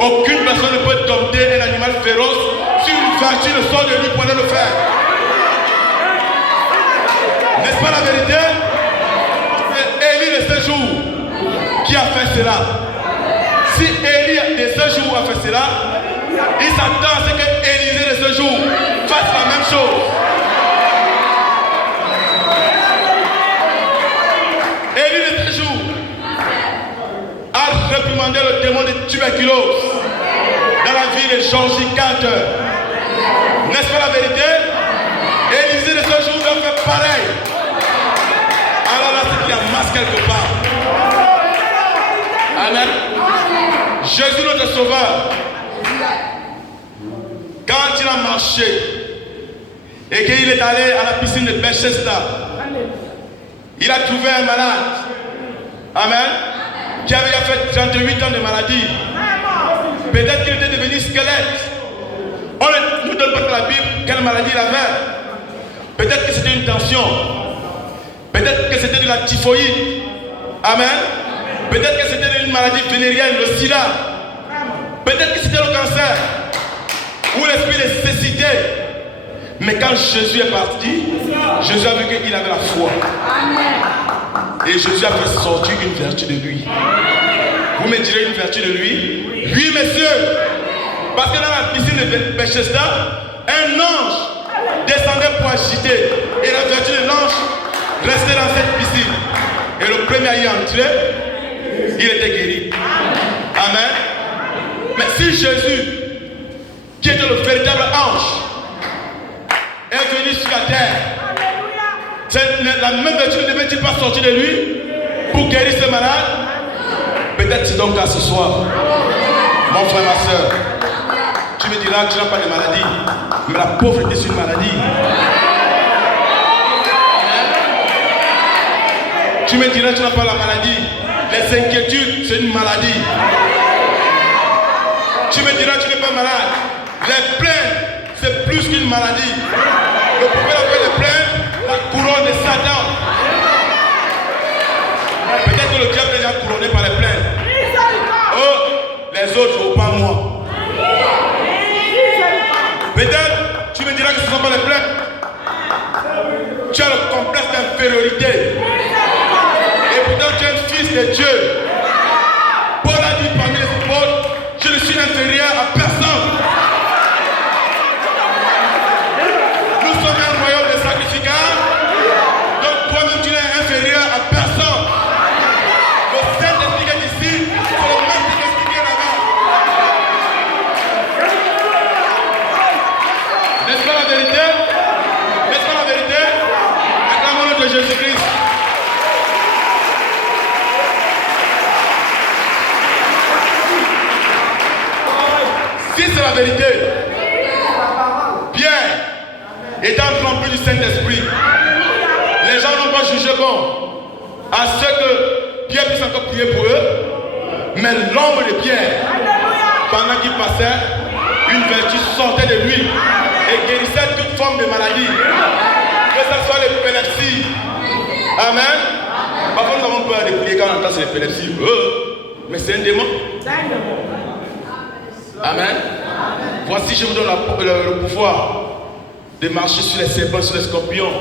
Aucune personne ne peut dompter un animal féroce si une vertu le sort de lui pour aller le faire. N'est-ce pas la vérité? C'est Élie de ce jour qui a fait cela. Si Élie de ce jour a fait cela, il s'attend à ce que Élisée de ce jour fasse la même chose. Élie de ce jour a réprimandé le démon de tuberculose dans la ville de Georgie Carter. N'est-ce pas la vérité? Élisée de ce jour doit faire pareil. Alors là, c'est qu'il y a masse quelque part. Amen. Jésus notre sauveur, quand il a marché et qu'il est allé à la piscine de Bethesda, il a trouvé un malade. Amen. Qui avait fait 38 ans de maladie. Peut-être qu'il était devenu squelette. On ne nous donne pas dans la Bible quelle maladie il avait. Peut-être que c'était une tension. Peut-être que c'était de la typhoïde. Amen. Peut-être que c'était une maladie vénérienne, le sida. Peut-être que c'était le cancer. Ou l'esprit de cécité. Mais quand Jésus est parti, Jésus a vu qu'il avait la foi. Et Jésus a fait sortir une vertu de lui. Vous me direz une vertu de lui? Oui, messieurs. Parce que dans la piscine de Bethesda, un ange descendait pour agiter. Et la vertu de l'ange restait dans cette piscine. Et le premier à y entrer, il était guéri. Amen. Mais si Jésus, qui était le véritable ange, est venu sur la terre, la même vertu ne devait-il pas sortir de lui pour guérir ce malade? Peut-être c'est donc à ce soir, mon frère, ma soeur, tu me diras que tu n'as pas de maladie, mais la pauvreté c'est une maladie. Tu me diras que tu n'as pas la maladie, les inquiétudes c'est une maladie. Tu me diras que tu n'es pas malade, les plaintes c'est plus qu'une maladie. Le prophète appelle les plaintes la couronne de Satan. Peut-être que le diable est déjà couronné par les plaintes. Oh, les autres, pas moi. Peut-être, tu me diras que ce ne sont pas les plaintes. Tu as le complexe d'infériorité. Et pourtant, tu es un fils de Dieu. Paul a dit parmi les apôtres, je ne suis inférieur à personne. Nous sommes un royaume de sacrificats. Donc toi-même, tu n'es inférieur à personne. Le Saint-Esprit qui est ici, c'est le même Saint-Esprit qui est là-bas. N'est-ce pas la vérité? N'est-ce pas la vérité? Acclamons notre Jésus-Christ. Si c'est la vérité, Pierre, étant rempli du Saint-Esprit, les gens n'ont pas jugé bon à ce que Pierre puisse encore prier pour eux, mais l'ombre de Pierre, pendant qu'il passait, une vertu sortait de lui et guérissait toute forme de maladie, que ce soit l'épilepsie. Amen. Parfois nous avons peur de prier quand on entend c'est l'épilepsie, mais c'est un démon. Amen. Voici, je vous donne le pouvoir de marcher sur les serpents, sur les scorpions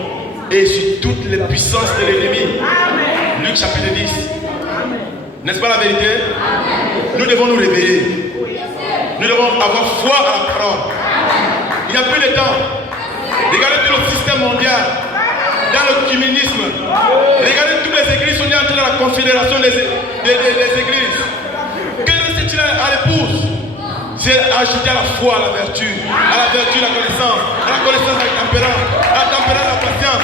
et sur toutes les puissances de l'ennemi. Luc chapitre 10. N'est-ce pas la vérité? Nous devons nous réveiller. Nous devons avoir foi à la parole. Il n'y a plus de temps. Regardez tout le système mondial dans le communisme. Regardez toutes les églises sont entrées dans la confédération des églises. Quel reste-t-il à l'épouse? C'est ajouter à la foi, à la vertu, la connaissance, la tempérance, la patience,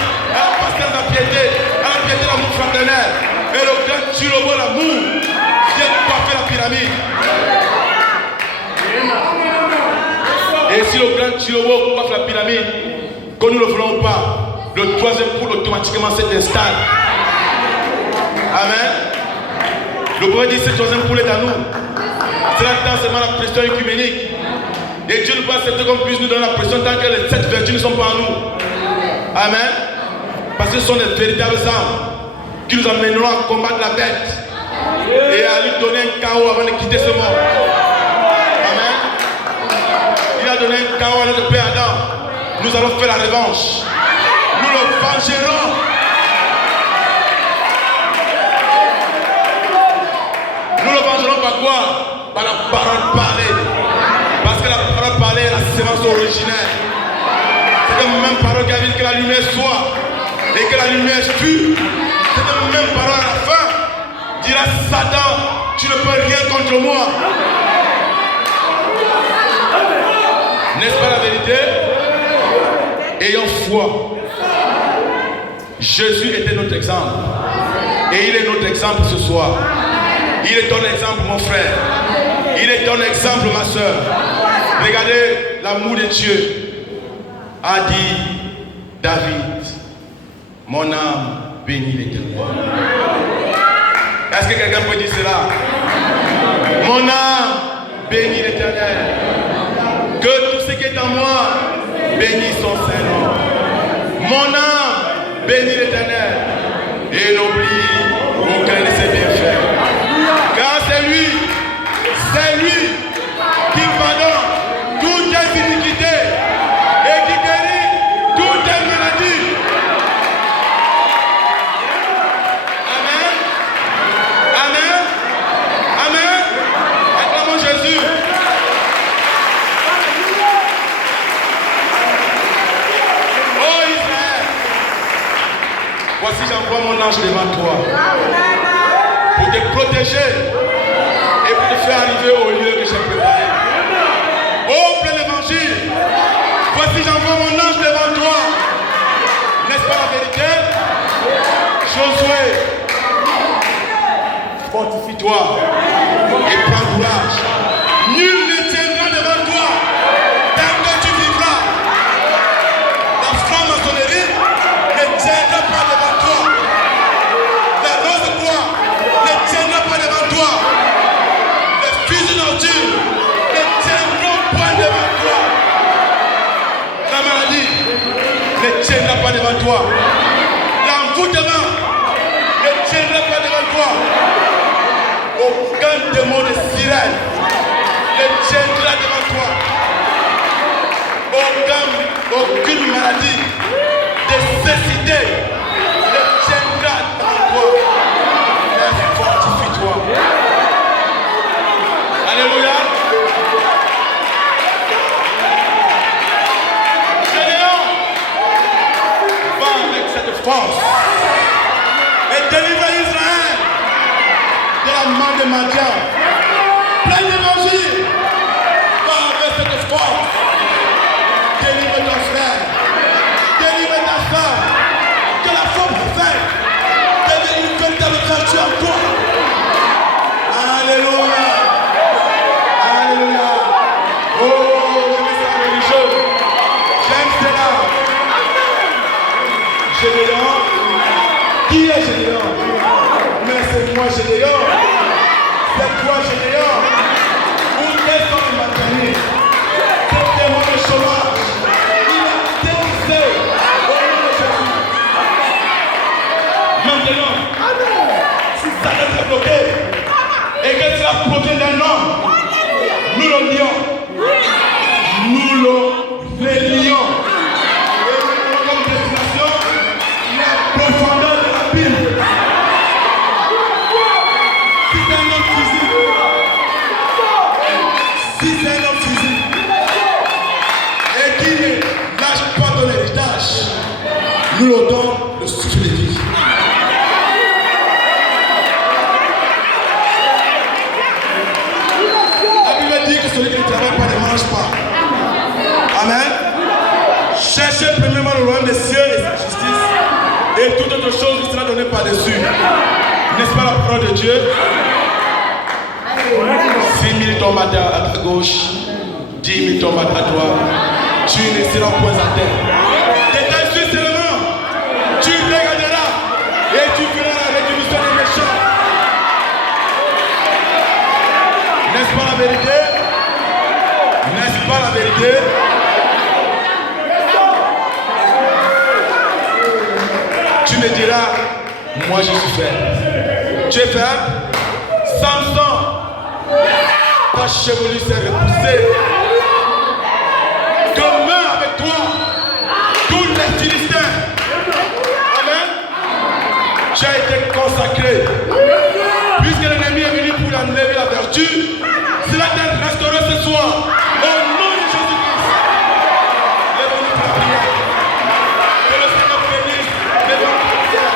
la piété, l'amour fraternel, et le grand tulobo, l'amour, vient parfaire la pyramide. Et si le grand tulobo coiffe la pyramide, que nous ne le voulons ou pas, le troisième poule automatiquement s'installe. Amen. Le prophète dit que ce troisième poule est à nous. C'est là seulement la pression œcuménique. Et Dieu ne peut accepter qu'on puisse nous donner la pression tant que les 7 vertus ne sont pas en nous. Amen. Parce que ce sont les véritables âmes qui nous amèneront à combattre la bête et à lui donner un chaos avant de quitter ce monde. Amen. Il a donné un chaos à notre père Adam. Nous allons faire la revanche. Nous le vengerons. Nous le vengerons par quoi? Par la parole parlée. Parce que la parole parlée est la sémence originelle. C'est la même parole qui a dit que la lumière soit et que la lumière fut. C'est la même parole à la fin. Dira Satan, tu ne peux rien contre moi. N'est-ce pas la vérité? Ayons foi. Jésus était notre exemple. Et il est notre exemple ce soir. Il est ton exemple, mon frère. Il est ton exemple, ma soeur. Regardez l'amour de Dieu. A dit David, mon âme bénit l'Éternel. Est-ce que quelqu'un peut dire cela? Mon âme bénit l'Éternel. Que tout ce qui est en moi bénisse son Saint-Nom. Mon âme bénit l'Éternel. Et n'oublie aucun de ses bienfaits. Car c'est lui qui pardonne toutes les iniquités et qui guérit toutes les maladies. Amen. Amen. Amen. j'envoie mon ange devant toi pour te protéger et pour te faire arriver au lieu que j'ai préparé. Oh, plein d'évangile, voici j'envoie mon ange devant toi. N'est-ce pas la vérité? Josué, fortifie-toi et prends courage. Nul ne tiendra devant toi tant que tu vivras. La franc-maçonnerie ne tiendra pas devant toi. La rose de bois ne tiendra pas devant toi. Les fusils d'ordure ne tiendront pas devant toi. La maladie ne tiendra pas devant toi. L'envoûtement ne tiendra pas devant toi. Aucun démon de sirène ne tiendra devant toi. Aucune maladie de cécité ne tiendra devant toi. Mais fortifie-toi. Alléluia. Gédéon va avec cette force et délivre Israël de la main de Madian. Plein d'évangile, va avec cette force. Délivre ton frère, délivre ta femme, que la femme prophète devienne une véritable vertu en toi. Alléluia. Alléluia. Oh, j'aime ça religieux. J'aime cela. Gédéon. Qui est Gédéon? Mais c'est moi Gédéon. C'est toi Gédéon. Où est ton maternité? C'est démon de chômage. Il a dévissé au nom de Jésus. Maintenant, si ça reste bloqué et que cela provient d'un homme, nous le lions. Nous le lions. Et nous avons comme destination la profondeur de l'abîme. Si c'est un homme physique, et qui ne lâche pas ton héritage, nous le donnons le souffle de vie. La Bible dit que celui qui ne travaille pas ne mange pas. Amen. Cherchez premièrement le royaume des cieux et sa justice, et toute autre chose vous sera donnée par-dessus. N'est-ce pas la parole de Dieu? 6 000 tombent à ta gauche, 10 000 tombent à ta droite. Tu ne seras point à terre. Détail sur seulement, tu regarderas et tu feras la rétribution des méchants. N'est-ce pas la vérité? N'est-ce pas la vérité? Tu me diras, moi je suis faible. Tu es faible? Samson, ta chevelure s'est repoussée. Demain avec toi, tous les Philistins. Amen. Tu as été consacré. Puisque l'ennemi est venu pour enlever la vertu, cela t'est restauré ce soir. Au nom de Jésus-Christ. Lève-nous pour la prière. Que le Seigneur bénisse. Lève-nous pour la prière.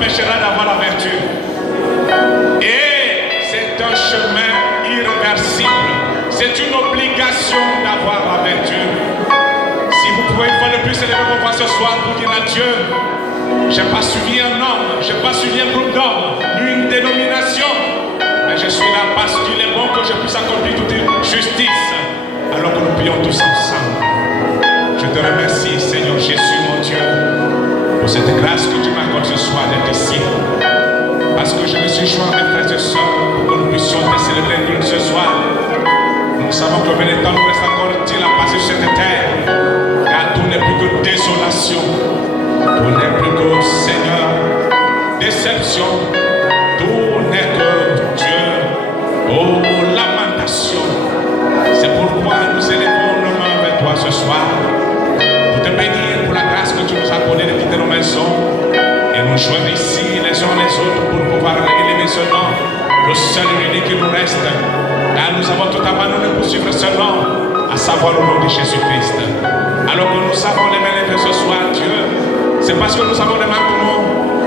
empêchera d'avoir la vertu. Et c'est un chemin irréversible. C'est une obligation d'avoir la vertu. Si vous pouvez une fois de plus élever vos voix ce soir pour dire à Dieu, je n'ai pas suivi un homme, je n'ai pas suivi un groupe d'hommes, ni une dénomination, mais je suis là parce qu'il est bon que je puisse accomplir toute justice, alors que nous prions tous ensemble. Je te remercie, Seigneur Jésus, mon Dieu, pour cette grâce que tu m'accordes ce soir d'être ici. Parce que je me suis joint avec frères et sœurs pour que nous puissions te célébrer l'une ce soir. Nous savons que le temps nous reste encore utile à passer sur cette terre, car tout n'est plus que désolation, tout n'est plus que, Seigneur, déception, tout n'est que Dieu, oh, lamentation. C'est pourquoi nous élevons nos mains vers toi ce soir, pour te bénir pour la grâce que tu nous as accordée de quitter nos maisons, et nous joindre ici les uns les autres pour pouvoir élever ce nom, le seul et l'unique qui nous reste, car nous avons tout abandonné pour suivre ce nom, à savoir le nom de Jésus-Christ. Alors que nous avons les mains levées ce soir, Dieu, c'est parce que nous avons des manquements,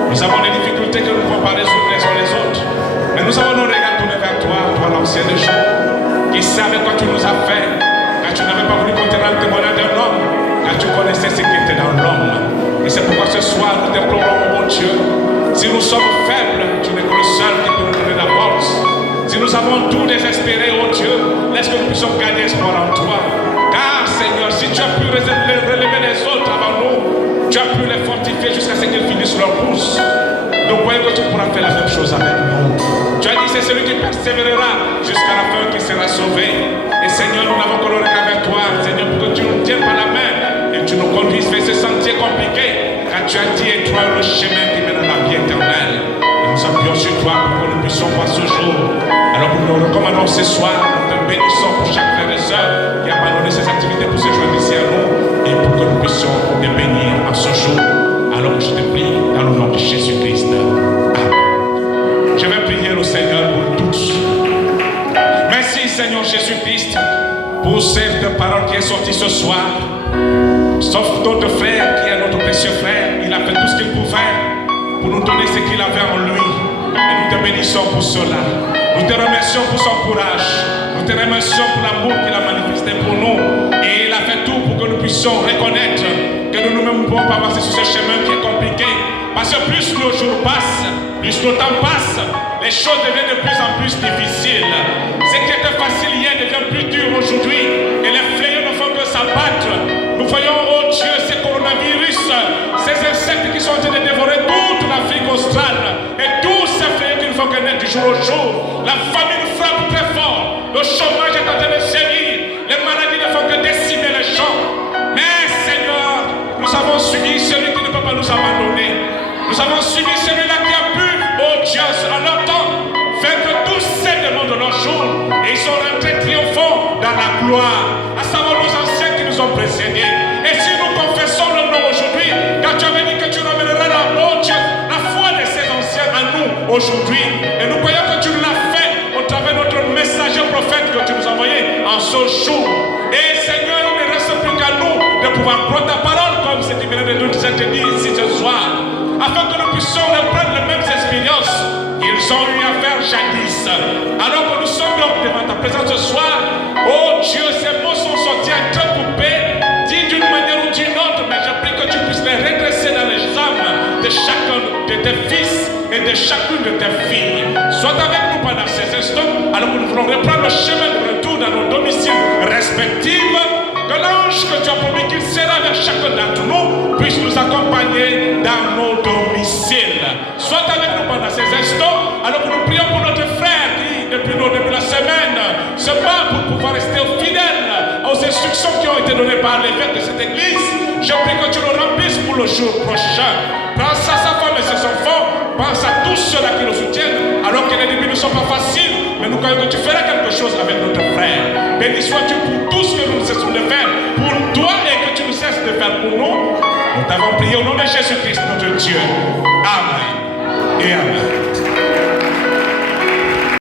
nous avons des difficultés que nous ne pouvons pas résoudre les uns les autres. Mais nous avons nos regards tournés vers toi, toi l'ancien des jours, qui savait quoi tu nous as fait, car tu n'avais pas voulu compter dans le témoignage d'un homme, car tu connaissais ce qui était dans l'homme. Et c'est pourquoi ce soir nous déplorons, mon Dieu, si nous sommes faibles, tu n'es que le seul qui peut nous donner la force. Si nous avons tout désespéré, oh Dieu, laisse que nous puissions gagner espoir en toi. Car Seigneur, si tu as pu relever les autres avant nous, tu as pu les fortifier jusqu'à ce qu'ils finissent leur course. Nous voyons que tu pourras faire la même chose avec nous. Tu as dit c'est celui qui persévérera jusqu'à la fin qui sera sauvé. Et Seigneur, nous n'avons que le regard vers toi, Seigneur, pour que tu nous tiennes par la main et tu nous conduises vers ce sentier compliqué. Car tu as dit et toi le chemin qui mène à la vie éternelle. Et nous appuyons sur toi pour que nous puissions voir ce jour. Alors nous nous recommandons ce soir, nous te bénissons pour chaque frère et soeur qui a abandonné ses activités pour se joindre ici à nous et pour que nous puissions te bénir en ce jour. Alors je te prie dans le nom de Jésus-Christ. Amen. Je vais prier le Seigneur pour tous. Merci Seigneur Jésus-Christ pour cette parole qui est sortie ce soir. Sauf notre frère qui est notre précieux frère, il a fait tout ce qu'il pouvait pour nous donner ce qu'il avait en lui. Et nous te bénissons pour cela. Nous te remercions pour son courage. Nous te remercions pour l'amour qu'il a manifesté pour nous. Et il a fait tout pour que nous puissions reconnaître que nous-mêmes ne pouvons pas passer sur ce chemin qui est compliqué. Parce que plus nos jours passent, plus le temps passe, les choses deviennent de plus en plus difficiles. Ce qui était facile hier devient plus dur aujourd'hui. Et les fléaux ne font que s'abattre. Nous voyons, oh Dieu, ces coronavirus, ces insectes qui sont en train de dévorer toute l'Afrique australe. Et tous ces fléaux qui nous font connaître du jour au jour. La famine nous frappe très fort. Le chômage est en train de sévir. Les maladies ne font que décimer les gens. Mais Seigneur, nous avons suivi celui qui ne peut pas nous abandonner. Nous avons suivi celui-là qui a pu, oh Dieu, en leur temps, vaincre tous ces démons de nos jours. Et ils sont rentrés triomphants dans la gloire. À savoir nos anciens qui nous ont précédés. Et si nous confessons le nom aujourd'hui, car tu avais dit que tu ramèneras la, oh Dieu, la foi de ces anciens à nous aujourd'hui. Et nous croyons que tu l'as fait au travers de notre messager prophète que tu nous as envoyé en ce jour. Et Seigneur, il ne reste plus qu'à nous de pouvoir prendre ta parole comme ce qui venait de nous dire ici ce soir. Afin que nous puissions reprendre les mêmes expériences qu'ils ont eu à faire jadis. Alors que nous sommes donc devant ta présence ce soir, oh Dieu, ces mots sont sortis à très coupés, dits d'une manière ou d'une autre, mais je prie que tu puisses les redresser dans les âmes de chacun de tes fils et de chacune de tes filles. Sois avec nous pendant ces instants, alors que nous voulons reprendre le chemin de retour dans nos domiciles respectifs. Que l'ange que tu as promis qu'il sera vers chacun d'entre nous puisse nous accompagner dans nos domiciles. Sois avec nous pendant ces instants, alors que nous prions pour notre frère qui, depuis la semaine, se bat pour pouvoir rester fidèle aux instructions qui ont été données par l'évêque de cette église. Je prie que tu le remplisses pour le jour prochain. Pense à sa femme et ses enfants. Pense à tous ceux-là qui le soutiennent, alors que les débuts ne sont pas faciles. Mais nous croyons que tu feras quelque chose avec notre frère. Béni sois-tu pour tout ce que nous cessons de faire pour toi et que tu nous cesses de faire pour nous. Nous t'avons prié au nom de Jésus-Christ, notre Dieu. Amen et Amen.